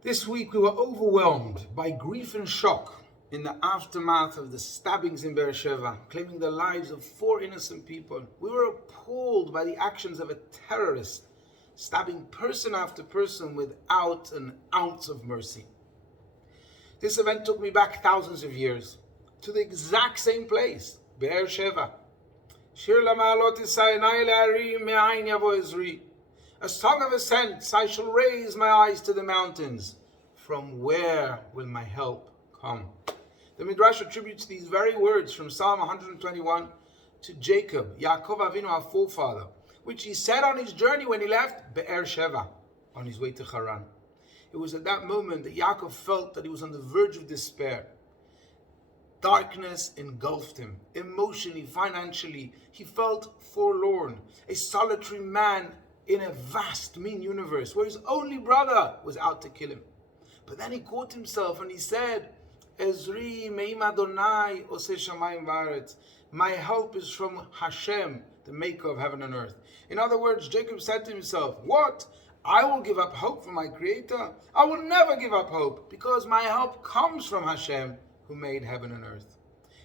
This week we were overwhelmed by grief and shock in the aftermath of the stabbings in Beer Sheva, claiming the lives of 4 innocent people. We were appalled by the actions of a terrorist, stabbing person after person without an ounce of mercy. This event took me back thousands of years, to the exact same place, Beer Sheva. Shir lama'alot isayinai le'arim me'ayin yavo ezri. A song of ascents, I shall raise my eyes to the mountains. From where will my help come? The Midrash attributes these very words from Psalm 121 to Jacob, Yaakov Avinu, our forefather, which he said on his journey when he left Beer Sheva, on his way to Haran. It was at that moment that Yaakov felt that he was on the verge of despair. Darkness engulfed him. Emotionally, financially, he felt forlorn, a solitary man in a vast, mean universe where his only brother was out to kill him. But then he caught himself and he said, Ezri me'im Adonai oseh shamayim va'aretz. My help is from Hashem, the maker of heaven and earth. In other words, Jacob said to himself, what? I will give up hope for my creator? I will never give up hope because my help comes from Hashem, who made heaven and earth.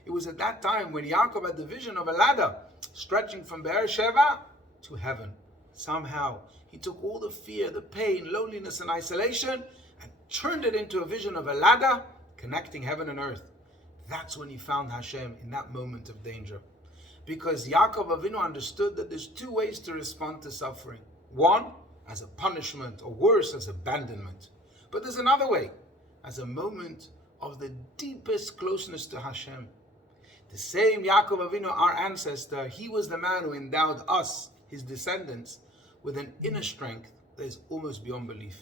It was at that time when Yaakov had the vision of a ladder stretching from Beer Sheva to heaven. Somehow, he took all the fear, the pain, loneliness, and isolation and turned it into a vision of a ladder connecting heaven and earth. That's when he found Hashem in that moment of danger. Because Yaakov Avinu understood that there's 2 ways to respond to suffering. One, as a punishment, or worse, as abandonment. But there's another way, as a moment of the deepest closeness to Hashem. The same Yaakov Avinu, our ancestor, he was the man who endowed us, his descendants, with an inner strength that is almost beyond belief.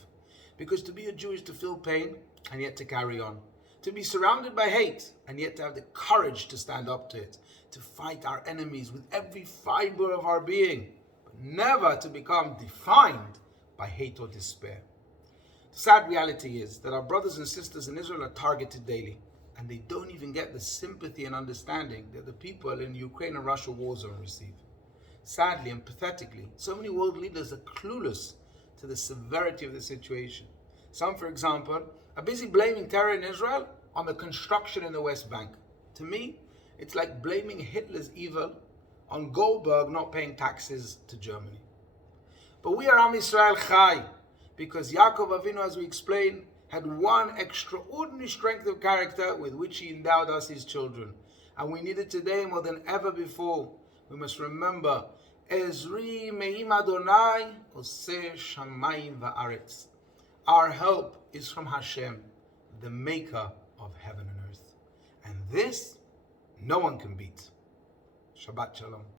Because to be a Jew is to feel pain and yet to carry on. To be surrounded by hate and yet to have the courage to stand up to it. To fight our enemies with every fiber of our being, but never to become defined by hate or despair. The sad reality is that our brothers and sisters in Israel are targeted daily, and they don't even get the sympathy and understanding that the people in the Ukraine and Russia war zone receive. Sadly and pathetically, so many world leaders are clueless to the severity of the situation. Some, for example, are busy blaming terror in Israel on the construction in the West Bank. To me, it's like blaming Hitler's evil on Goldberg not paying taxes to Germany. But we are Am Yisrael Chai, because Yaakov Avinu, as we explained, had one extraordinary strength of character with which he endowed us, his children. And we need it today more than ever before. We must remember, Ezri me'im Adonai oseh shamayim va'aretz. Our help is from Hashem, the maker of heaven and earth. And this, no one can beat. Shabbat Shalom.